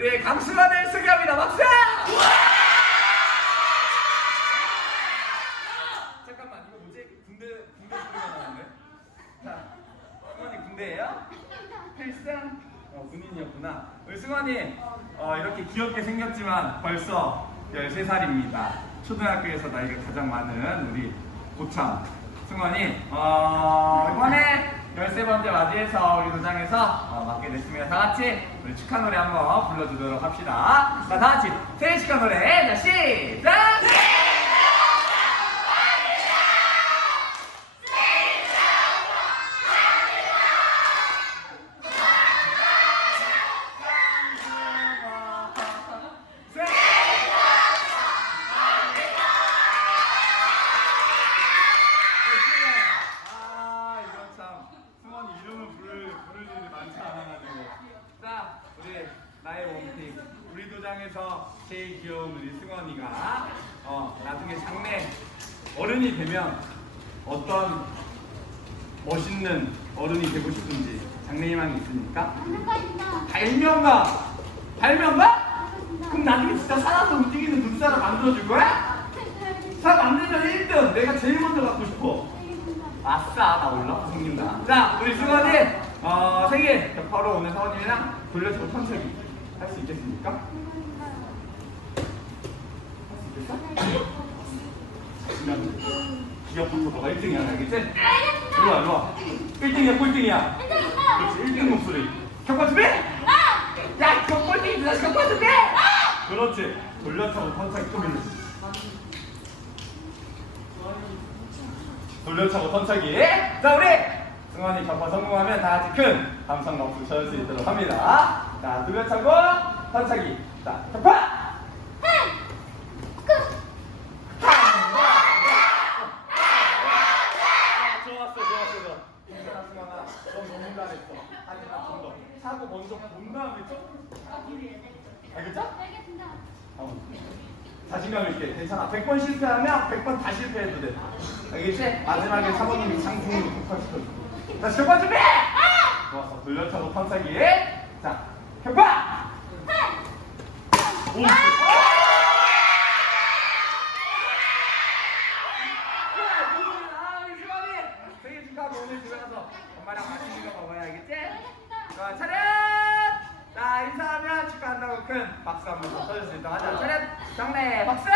우리 강수관을 소개합니다. 박수! 잠깐만 이거 뭐지? 군대 군대 소리가 나는데. 자, 승환이 군대예요? 필승? 어 군인이었구나. 우리 승환이 어, 이렇게 귀엽게 생겼지만 벌써 13살입니다. 초등학교에서 나이가 가장 많은 우리 고참 승환이 어, 13번째 맞이해서 우리 도장에서 어, 맡게 됐습니다. 다 같이 우리 축하 노래 한번 불러주도록 합시다. 자, 다 같이 생일 축하 노래. 자, 시작! 도장에서 제일 귀여운 우리 승원이가 어 나중에 장래 어른이 되면 어떤 멋있는 어른이 되고 싶은지 장래 희망이 있습니까? 발명가! 발명가? 그럼 나중에 진짜 살아서 움직이는 눈사람 만들어줄 거야? 자 만들면 1등! 내가 제일 먼저 갖고 싶어. 아싸 나 올라 생긴다 자 우리 승원이 어, 생일! 자, 바로 오늘 사원님이랑 돌려치고 천천히 할 수 있겠습니까? 할 수 있겠어? 그냥 기억부터 너가 1등이야 알겠지? 일로 와 일로 와 1등이야 꼴등이야 그렇지 1등 목소리 격파 준비! 야 이거 꼴등이다 격파 준비! 그렇지 돌려차고 천천히 좀 일로 돌려차고 턴차기. 자, 우리 승환이 격파 성공하면 다 같이 큰 감성 박수 쳐줄 수 있도록 합니다. 자, 돌려차고 턴차기. 자, 격파! 아. 차고 먼저 본 다음에 조금. 알겠죠? 어. 자신감 있게 괜찮아 100번 실패하면 100번 다 실패해도 돼 알겠지? 마지막에 사모님이 상중을 폭발시켜줘 자 격파 준비! 좋았어 돌려차고 턴차기 자 격파! 오! 아, 오늘 집에 가서 엄마랑 맛있는 거 먹어야 알겠지? 자, 차렷! 자, 인사하면 축하한다고 큰 박수 한번 더 쳐줄 수 있도록 하자. 차렷! 정례 박수!